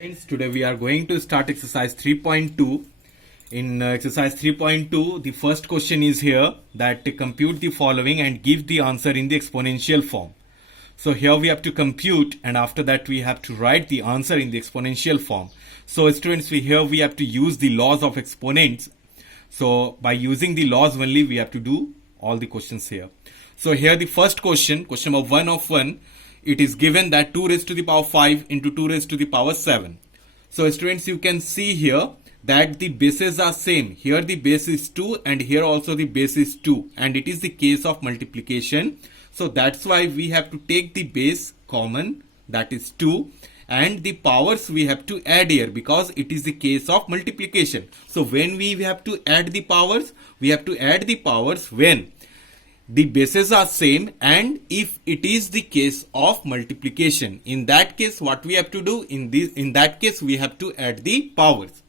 Friends, today we are going to start exercise 3.2. In exercise 3.2, the first question is here that compute the following and give the answer in the exponential form. So here we have to compute, and after that we have to write the answer in the exponential form. So students, we have to use the laws of exponents. So by using the laws only, we have to do all the questions here. So here the first question number 1 of 1, it is given that 2 raised to the power 5 into 2 raised to the power 7. So students, you can see here that the bases are same. Here the base is 2 and here also the base is 2, and it is the case of multiplication. So that's why we have to take the base common, that is 2, and the powers we have to add here because it is the case of multiplication. So when we have to add the powers, we have to add the powers when the bases are same and if it is the case of multiplication. In that case, what we have to do, in that case we have to add the powers.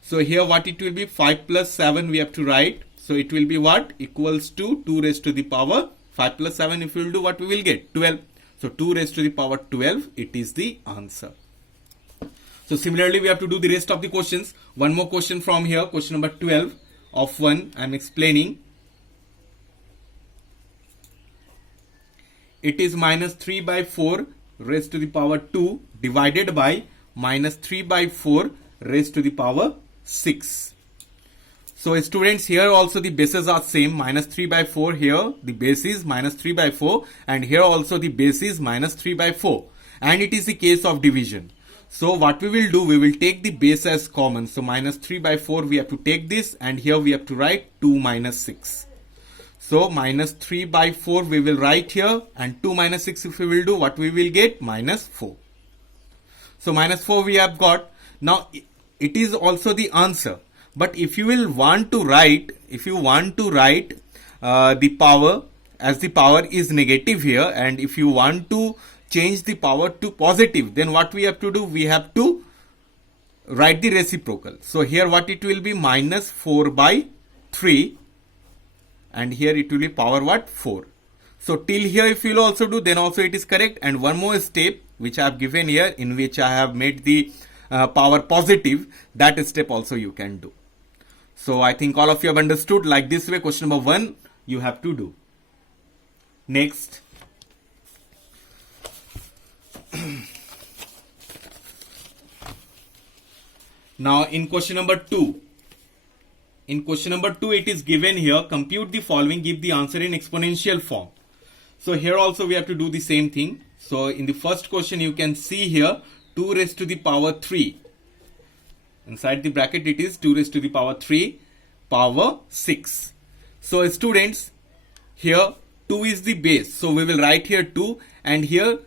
So here what it will be, 5 plus 7 we have to write. So it will be what? Equals to 2 raised to the power 5 plus 7. If we will do, what we will get? 12. So 2 raised to the power 12, it is the answer. So similarly we have to do the rest of the questions. One more question from here, question number 12 of 1, I am explaining. It is minus 3 by 4 raised to the power 2 divided by minus 3 by 4 raised to the power 6. So students, here also the bases are same, minus 3 by 4, here the base is minus 3 by 4 and here also the base is minus 3 by 4, and it is the case of division. So what we will do, we will take the base as common. So minus 3 by 4 we have to take this, and here we have to write 2 minus 6. So minus 3 by 4 we will write here, and 2 minus 6 if we will do, what we will get? Minus 4. So minus 4 we have got. Now it is also the answer. But if you will want to write, the power, as the power is negative here, and if you want to change the power to positive, then what we have to do? We have to write the reciprocal. So here what it will be? Minus 4 by 3. And here it will be power what? 4. So till here if you will also do, then also it is correct. And one more step which I have given here, in which I have made the power positive, that step also you can do. So I think all of you have understood. Like this way, question number 1 you have to do. Next. Now in question number 2. In question number 2, it is given here, compute the following, give the answer in exponential form. So here also we have to do the same thing. So in the first question you can see here 2 raised to the power 3. Inside the bracket it is 2 raised to the power 3 power 6. So students, here 2 is the base. So we will write here 2, and here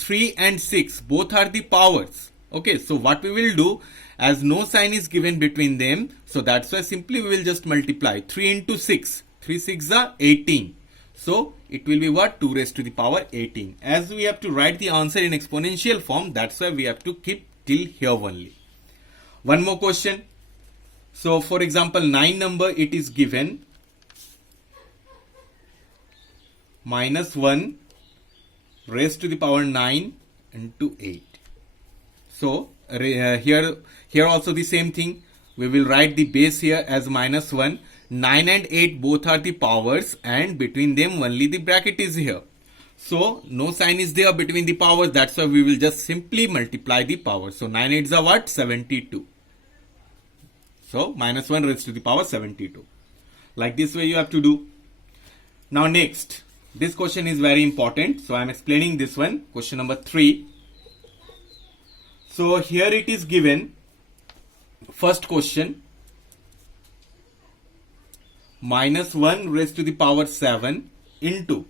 3 and 6 both are the powers. Okay, so what we will do, as no sign is given between them, so that's why simply we will just multiply 3 into 6. 3 6 are 18. So it will be what? 2 raised to the power 18. As we have to write the answer in exponential form, that's why we have to keep till here only. One more question. So for example, 9 number, it is given minus 1 raised to the power 9 into 8. So here also the same thing. We will write the base here as minus 1. 9 and 8 both are the powers, and between them only the bracket is here. So no sign is there between the powers. That's why we will just simply multiply the powers. So 9 8s are what? 72. So minus 1 raised to the power 72. Like this way you have to do. Now next. This question is very important. So I am explaining this one. Question number 3. So here it is given, first question, minus 1 raised to the power 7 into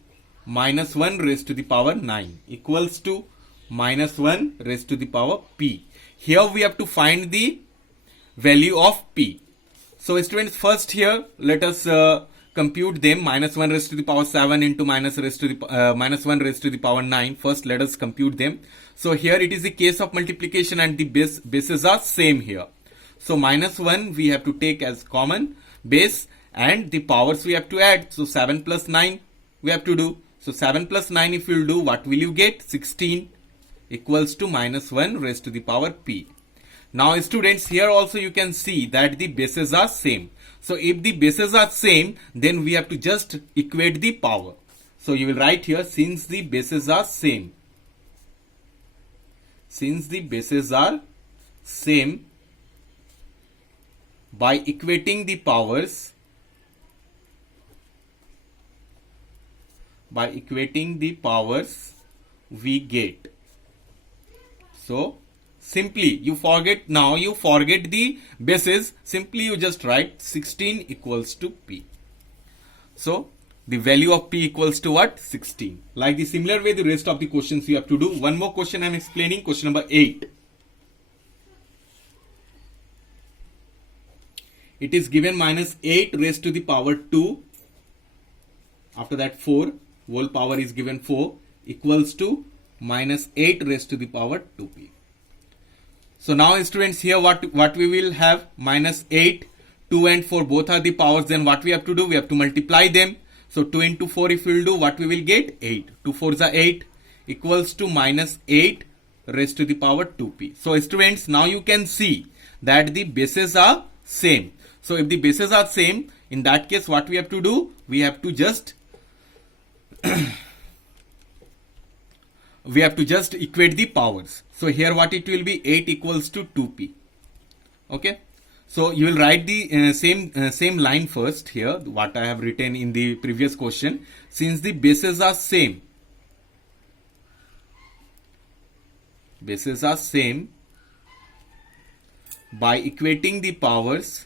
minus 1 raised to the power 9 equals to minus 1 raised to the power p. Here we have to find the value of p. So students, first here let us compute them. Minus 1 raised to the power 7 into minus 1 raised to the power 9. First let us compute them. So here it is the case of multiplication, and the bases are same here. So minus 1 we have to take as common base, and the powers we have to add. So 7 plus 9 we have to do. So 7 plus 9 if you will do, what will you get? 16. equals to minus 1 raised to the power p. Now students, here also you can see that the bases are same. So if the bases are same, then we have to just equate the power. So you will write here, since the bases are same, by equating the powers, we get. So simply you forget the bases, simply you just write 16 equals to p. So the value of p equals to what? 16. Like the similar way the rest of the questions you have to do. One more question I am explaining, question number 8. It is given minus 8 raised to the power 2. After that 4, whole power is given 4, equals to minus 8 raised to the power 2p. So now students, here what we will have, minus 8, 2 and 4 both are the powers. Then what we have to do? We have to multiply them. So 2 into 4 if we will do, what we will get? 8. 2 4s are 8, equals to minus 8 raised to the power 2p. So students, now you can see that the bases are same. So if the bases are same, in that case what we have to do? We have to just equate the powers. So here what it will be? 8 equals to 2p. Okay. So you will write the same line first here, what I have written in the previous question. Since the bases are same, by equating the powers,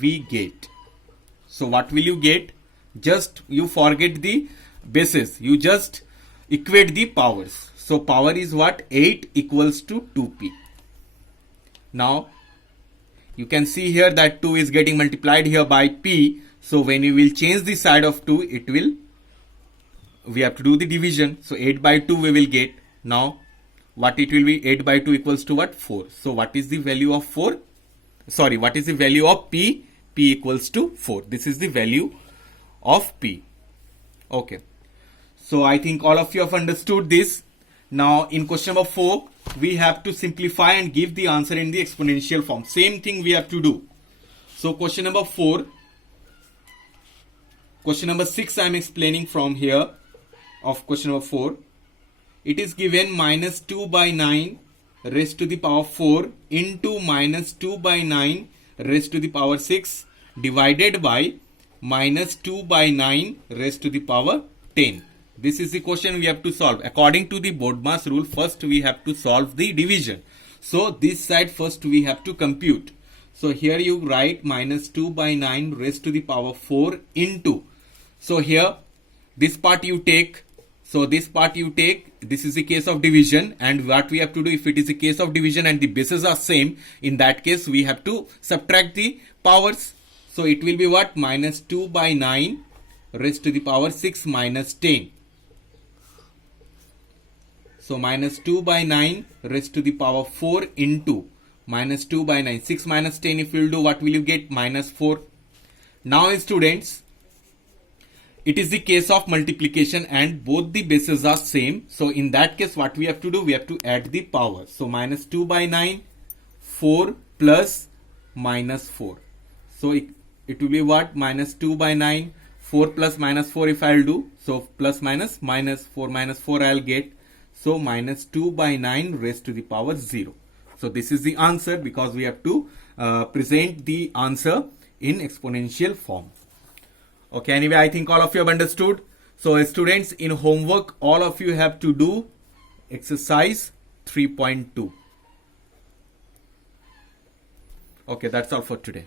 we get. So what will you get? Just you forget the bases, you just equate the powers. So power is what? 8 equals to 2p. Now you can see here that 2 is getting multiplied here by p. So when you will change the side of 2, we have to do the division. So 8 by 2 we will get. Now what it will be? 8 by 2 equals to what? 4. So what is the value of 4? Sorry, what is the value of p? P equals to 4. This is the value of p. Okay. So I think all of you have understood this. Now in question number 4, we have to simplify and give the answer in the exponential form. Same thing we have to do. So question number 4, question number 6 I am explaining from here of question number 4. It is given minus 2 by 9 raised to the power 4 into minus 2 by 9 raised to the power 6 divided by minus 2 by 9 raised to the power 10. This is the question we have to solve. According to the BODMAS rule, first we have to solve the division. So this side first we have to compute. So here you write minus 2 by 9 raised to the power 4 into. So here this part you take. So this part you take. This is the case of division, and what we have to do, if it is a case of division and the bases are same, in that case we have to subtract the powers. So it will be what? Minus 2 by 9 raised to the power 6 minus 10. So minus 2 by 9 raised to the power 4 into minus 2 by 9. 6 minus 10 if you will do, what will you get? Minus 4. Now students, it is the case of multiplication and both the bases are same. So in that case what we have to do? We have to add the power. So minus 2 by 9, 4 plus minus 4. So it will be what? Minus 2 by 9, 4 plus minus 4 if I will do. So plus minus 4 minus 4 I will get. So minus 2 by 9 raised to the power 0. So this is the answer, because we have to present the answer in exponential form. Okay, anyway, I think all of you have understood. So students, in homework, all of you have to do exercise 3.2. Okay, that's all for today.